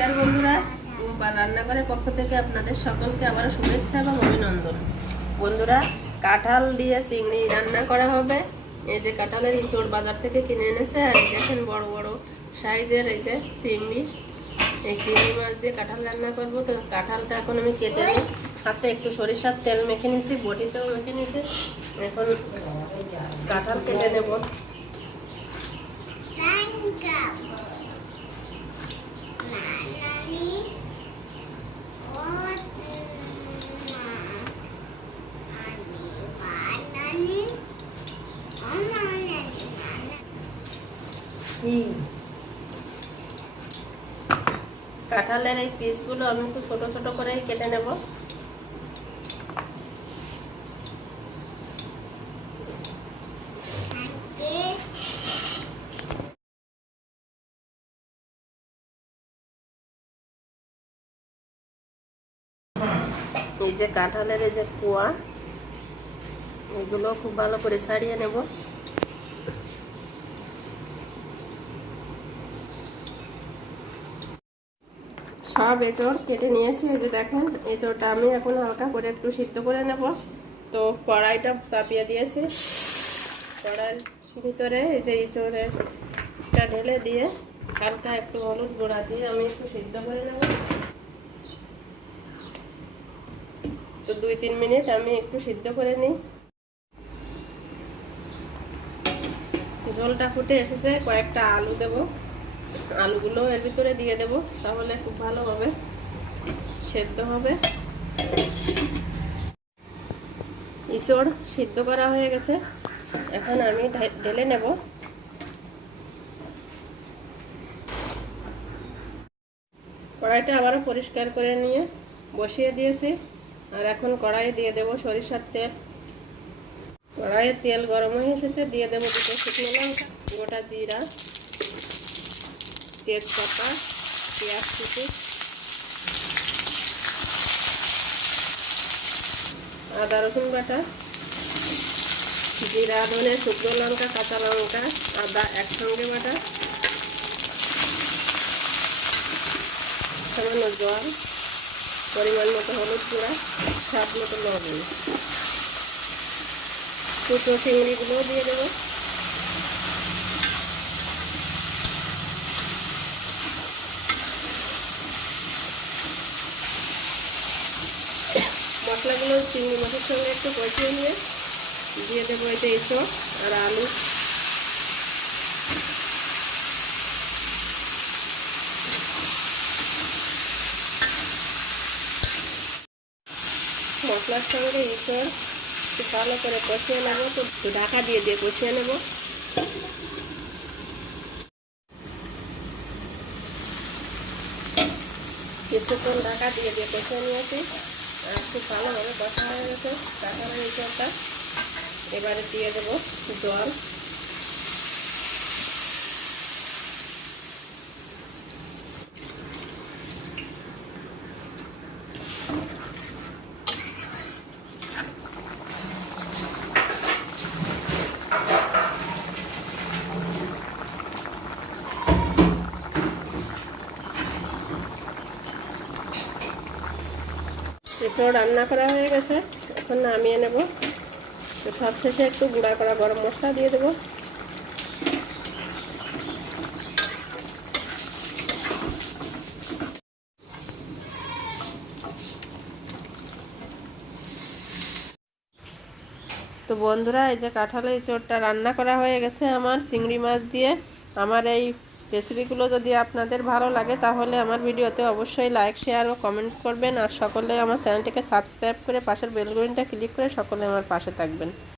নমস্কার বন্ধুরা। বা রান্নাঘরের পক্ষ থেকে আপনাদের সকলকে আবারও শুভেচ্ছা এবং অভিনন্দন। বন্ধুরা, কাঁঠাল দিয়ে চিংড়ি রান্না করা হবে। এই যে কাঁঠালের ইঁচড় বাজার থেকে কিনে এনেছে, আর দেখেন বড় বড় সাইজের এই যে চিংড়ি। এই চিংড়ি মাছ দিয়ে কাঁঠাল রান্না করব। তো কাঁঠালটা এখন আমি কেটে নিই। হাতে একটু সরিষার তেল মেখে নিয়েছি বটিতেও মেখে নিয়েছি এখন কাঁঠাল কেটে নেব। কাঁঠালের এই পিসগুলো আমি একটু ছোট ছোট করে কেটে নেব। এই যে কাঁঠালের এই যে কুয়া, এগুলো খুব ভালো করে ছাড়িয়ে নেব। সব এঁচড় কেটে নিয়েছি, এই যে দেখেন, এঁচড়টা আমি এখন হালকা করে একটু সিদ্ধ করে নেব। তো কড়াইটা চাপিয়ে দিয়েছি। কড়াইয়ের ভিতরে এই যে এঁচড়েরটা ঢেলে দিয়ে হালকা একটু হলুদ গুঁড়া দিয়ে আমি একটু সিদ্ধ করে নেব। তো দুই তিন মিনিট আমি একটু সিদ্ধ করে নিই। ঝোলটা ফুটে এসেছে, কয়েকটা আলু দেব। আলুগুলো এর ভিতরে দিয়ে দেব, তাহলে খুব ভালো হবে। সেদ্ধ হবে। ইচড় সিদ্ধ করা হয়ে গেছে। এখন আমি ঢেলে নেব। কড়াইটা আবারও পরিষ্কার করে নিয়ে বসিয়ে দিয়েছি। আর এখন কড়াই দিয়ে দেব সরিষার তেল। কড়াইয়ের তেল গরম হয়ে এসেছে, দিয়ে দেবো দুটো শুকনো লঙ্কা, গোটা জিরা। তেজপাতা, পেঁয়াজ কুচি, আদা রসুন বাটা, জিরা, ধনে, শুকনো লঙ্কা, কাঁচা লঙ্কা, আদা একসঙ্গে বাটা, সামান্য জল, পরিমাণ মতো হলুদ গুঁড়া, স্বাদ মতো লবণ। শুকনো চিংড়িগুলোও দিয়ে দেবো। মশলাগুলো চিংড়ি মাছের সঙ্গে একটু কষিয়ে নিয়ে দিয়ে দেবো এটা এঁচো আর আলু। মশলার সঙ্গে একটু ভালো করে কষিয়ে নেব তো ঢাকা দিয়ে দিয়ে কষিয়ে নেব। কিছুক্ষণ ঢাকা দিয়ে দিয়ে কষিয়ে নিয়েছি। খুব ভালোভাবে কষা হয়ে গেছে। তারপরে এঁচড়টা এবারে দিয়ে দেবো জল। এঁচড় রান্না করা হয়ে গেছে। এখন নামিয়ে নেব। তো সবশেষে একটু গুঁড়া করা গরম মশলা দিয়ে দেবো। তো বন্ধুরা, এই যে কাঁঠালের চোরটা রান্না করা হয়ে গেছে আমার চিংড়ি মাছ দিয়ে। আমার এই রেসিপিগুলো যদি আপনাদের ভালো লাগে, তাহলে আমার ভিডিওতে অবশ্যই লাইক শেয়ার ও কমেন্ট করবেন। আর সকলে আমার চ্যানেলটিকে সাবস্ক্রাইব করে পাশের বেলগুলিনটা ক্লিক করে সকলে আমার পাশে থাকবেন।